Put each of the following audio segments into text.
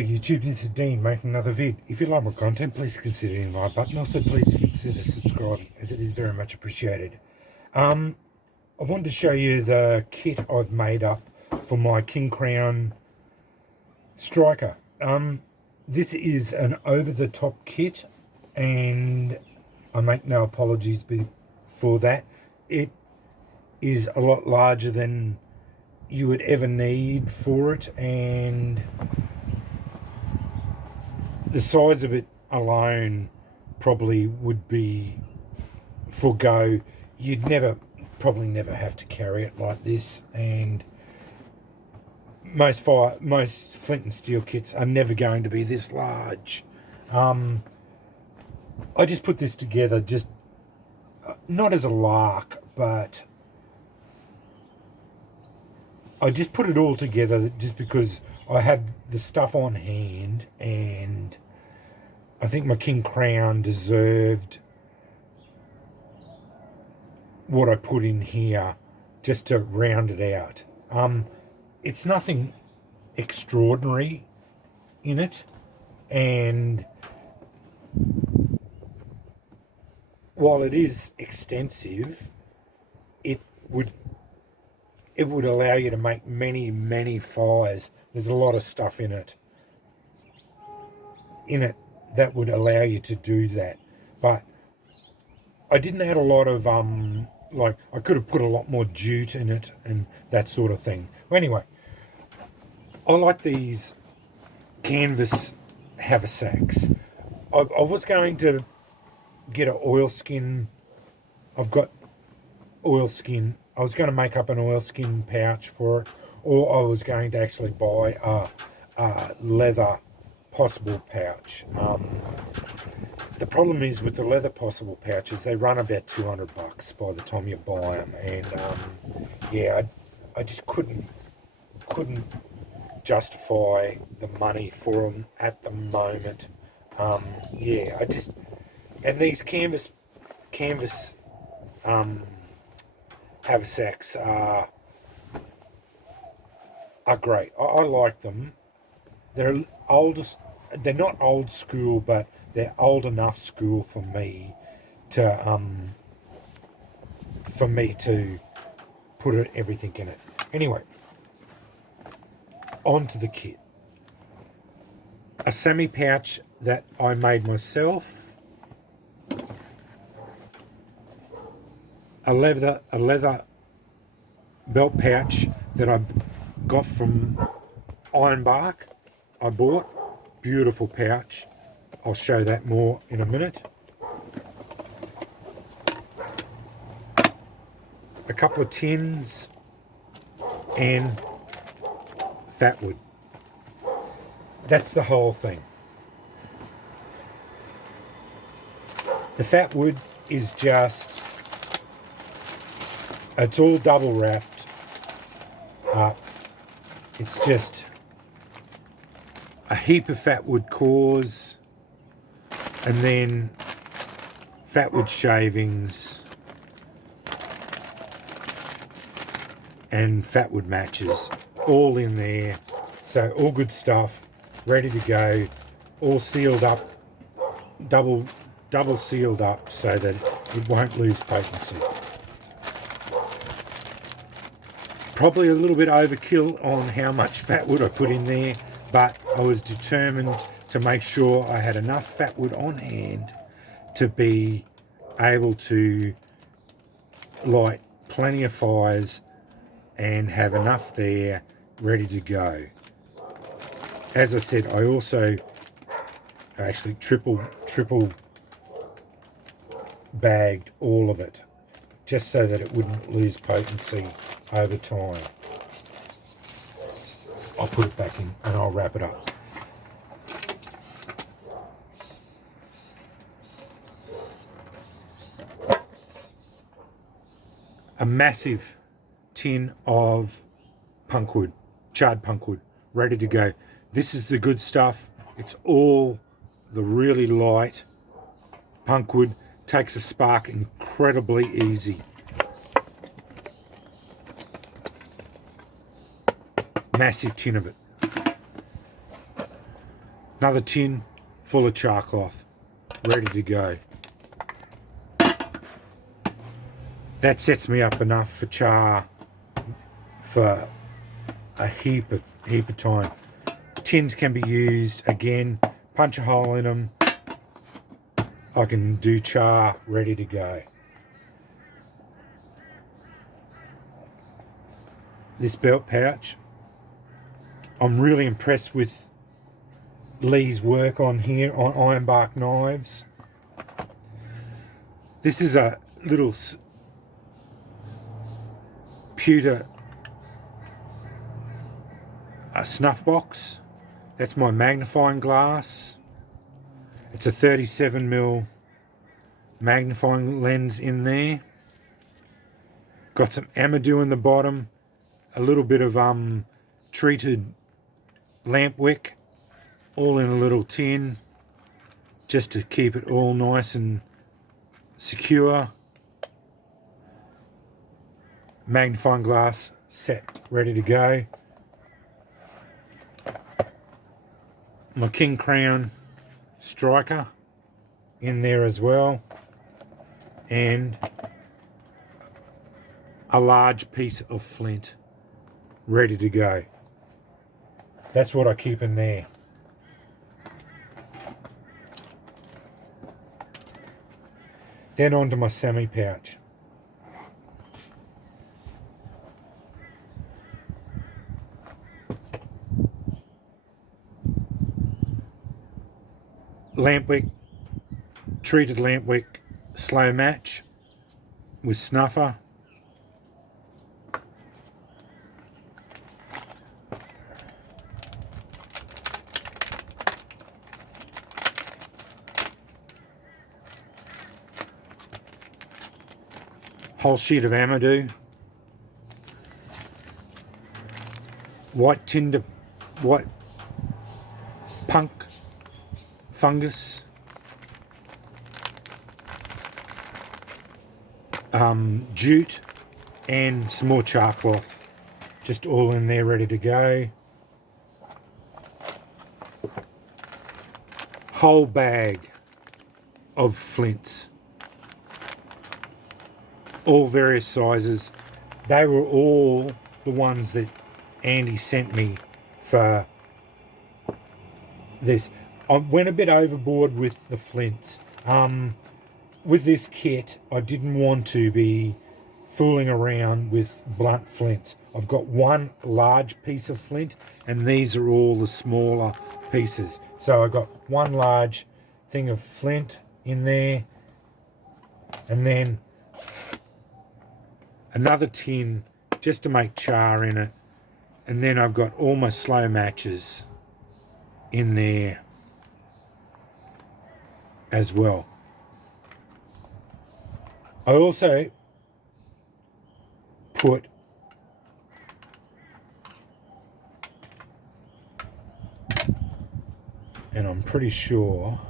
Hey YouTube, this is Dean making another vid. If you like my content, please consider hitting the like button. Also, please consider subscribing, as it is very much appreciated. I wanted to show you the kit I've made up for my King Crown striker. This is an over-the-top kit, and I make no apologies for that. It is a lot larger than you would ever need for it, and the size of it alone probably would be forgo. You'd probably never have to carry it like this, and most flint and steel kits are never going to be this large. I just put this together just not as a lark, but I just put it all together just because I have the stuff on hand, and I think my King Crown deserved what I put in here just to round it out. It's nothing extraordinary in it, and while it is extensive, it would allow you to make many fires. There's a lot of stuff in it that would allow you to do that. But I didn't add a lot of like, I could have put a lot more jute in it and that sort of thing. Well, anyway, I like these canvas haversacks. I was going to get an oilskin. I've got oilskin. I was going to make up an oilskin pouch for it, or I was going to actually buy a leather possible pouch. The problem is with the leather possible pouches, they run about $200 by the time you buy them, and yeah, I just couldn't justify the money for them at the moment. Yeah, and these canvas haversacks are great. I like them. They're not old school, but they're old enough school for me to put everything in it. Anyway, on to the kit. A semi pouch that I made myself. A leather belt pouch that I got from Ironbark. I bought. Beautiful pouch. I'll show that more in a minute. A couple of tins and fat wood. That's the whole thing. The fat wood is just, it's all double wrapped up. It's just a heap of fat wood cores, and then fat wood shavings and fat wood matches, all in there. So all good stuff, ready to go, all sealed up, double sealed up so that it won't lose potency. Probably a little bit overkill on how much fat wood I put in there, but I was determined to make sure I had enough fat wood on hand to be able to light plenty of fires and have enough there ready to go. As I said, I also actually triple bagged all of it, just so that it wouldn't lose potency over time. I'll put it back in and I'll wrap it up. A massive tin of punkwood, charred punkwood, ready to go. This is the good stuff. It's all the really light punkwood. Takes a spark incredibly easy. massive tin of it. Another tin full of char cloth, ready to go. That sets me up enough for char for a heap of time. Tins can be used again, punch a hole in them. I can do char ready to go. This belt pouch, I'm really impressed with Lee's work on here on ironbark knives. This is a little pewter snuff box. That's my magnifying glass. It's a 37mm magnifying lens in there. Got some amadou in the bottom, a little bit of treated lamp wick, all in a little tin, just to keep it all nice and secure. Magnifying glass set, ready to go. My King Crown striker in there as well, and a large piece of flint ready to go. That's what I keep in there. Then onto my semi pouch. Lamp wick, treated lamp wick, slow match with snuffer. Whole sheet of amadou. White punk fungus, jute, and some more char cloth, just all in there ready to go. Whole bag of flints, all various sizes. They were all the ones that Andy sent me for this. I went a bit overboard with the flints. With this kit, I didn't want to be fooling around with blunt flints. I've got one large piece of flint, and these are all the smaller pieces. So I've got one large thing of flint in there, and then another tin just to make char in it, and then I've got all my slow matches in there as well. I also put and I'm pretty sure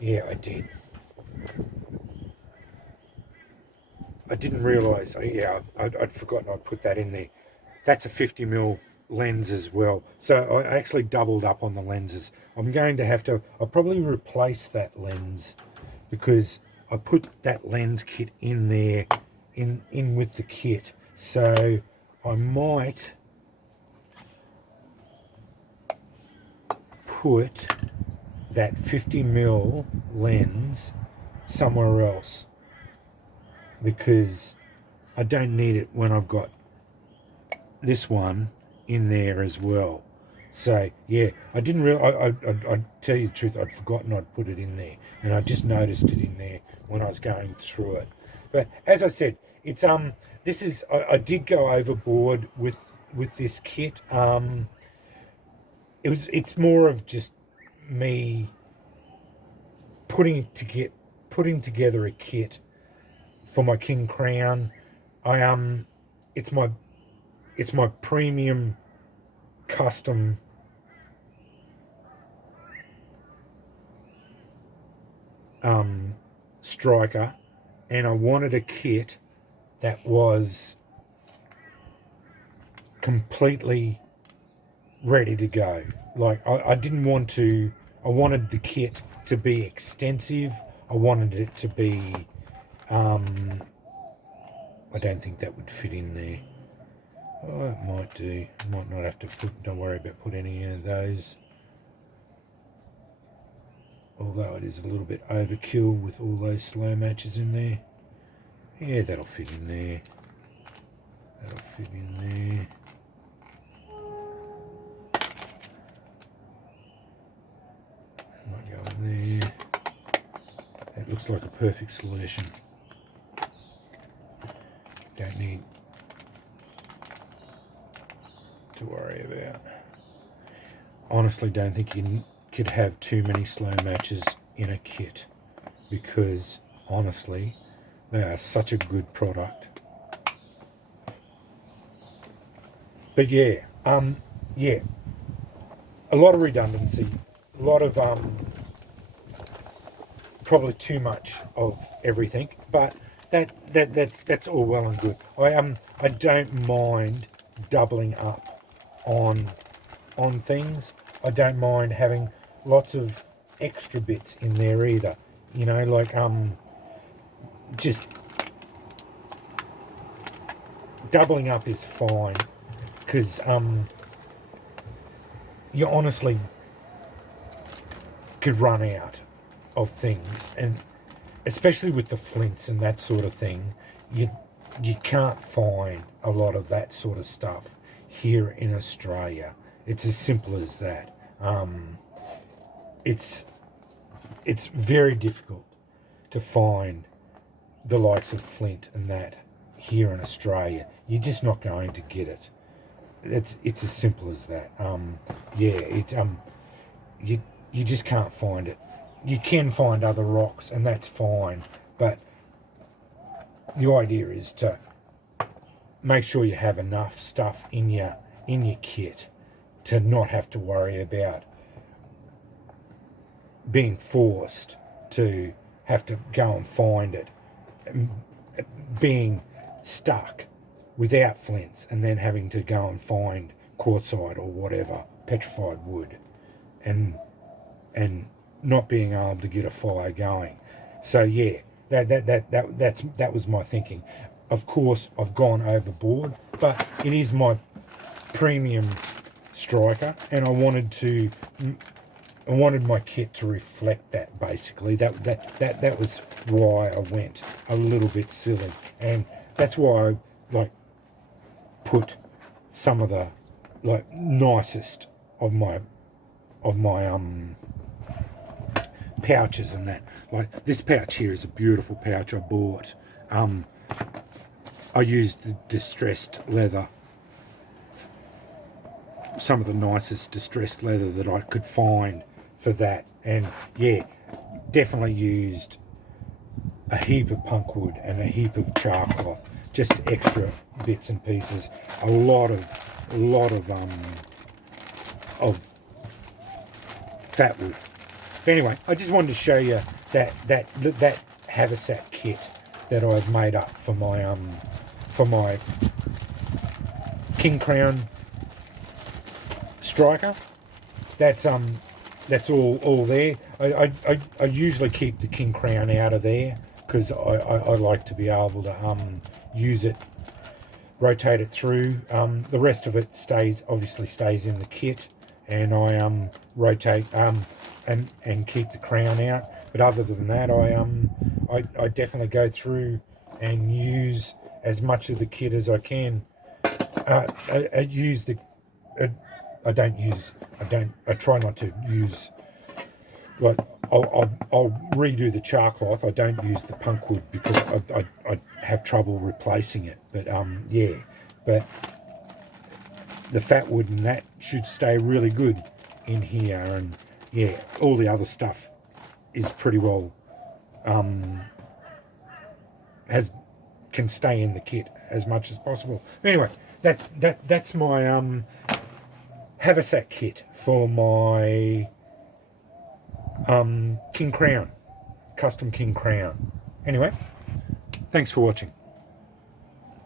yeah, I did. I didn't realise. I'd forgotten I put that in there. That's a 50mm lens as well. So I actually doubled up on the lenses. I'm going to have to, I'll probably replace that lens because I put that lens kit in there, in with the kit. So I might put that 50mm lens somewhere else, because I don't need it when I've got this one in there as well. So yeah, I didn't realize, I'd tell you the truth, I'd forgotten I'd put it in there, and I just noticed it in there when I was going through it. But as I said, it's this is, I did go overboard with this kit. It's more of just me putting together a kit for my King Crown. It's my premium custom striker, and I wanted a kit that was completely ready to go. Like I didn't want to, I wanted the kit to be extensive. I wanted it to be, I don't think that would fit in there. Oh, it might do. Might not have to put, don't worry about putting any of those. Although it is a little bit overkill with all those slow matches in there. Yeah, that'll fit in there. That'll fit in there. Might go in there. That looks like a perfect solution. Don't need to worry about. Honestly, don't think you could have too many slow matches in a kit, because honestly, they are such a good product. But yeah, yeah, a lot of redundancy, a lot of probably too much of everything, but that's all well and good. I don't mind doubling up on things. I don't mind having lots of extra bits in there either. You know, like just doubling up is fine, because you honestly could run out of things, and especially with the flints and that sort of thing, you can't find a lot of that sort of stuff here in Australia. It's as simple as that. It's very difficult to find the likes of flint and that here in Australia. You're just not going to get it. It's as simple as that. You just can't find it. You can find other rocks, and that's fine, but the idea is to make sure you have enough stuff in your kit to not have to worry about being forced to have to go and find it, being stuck without flints, and then having to go and find quartzite or whatever, petrified wood, and not being able to get a fire going. So yeah, that was my thinking. Of course, I've gone overboard, but it is my premium striker, and I wanted my kit to reflect that. Basically, that was why I went a little bit silly, and that's why I put some of the nicest of my pouches and that. Like this pouch here is a beautiful pouch I bought. I used the distressed leather, some of the nicest distressed leather that I could find for that, and yeah, definitely used a heap of punk wood and a heap of char cloth, just extra bits and pieces, a lot of fat wood. But anyway, I just wanted to show you that haversack kit that I've made up for my King Crown striker. That's all there. I usually keep the King Crown out of there, because I like to be able to use it, rotate it through. The rest of it obviously stays in the kit, and I rotate and keep the crown out. But other than that, I definitely go through and use as much of the kit as I can. I try not to use, like, I'll redo the char cloth. I don't use the punk wood because I have trouble replacing it. But yeah, but the fat wood and that should stay really good in here, and yeah, all the other stuff is pretty well can stay in the kit as much as possible. Anyway, that's my haversack kit for my King Crown, custom King Crown. Anyway, thanks for watching.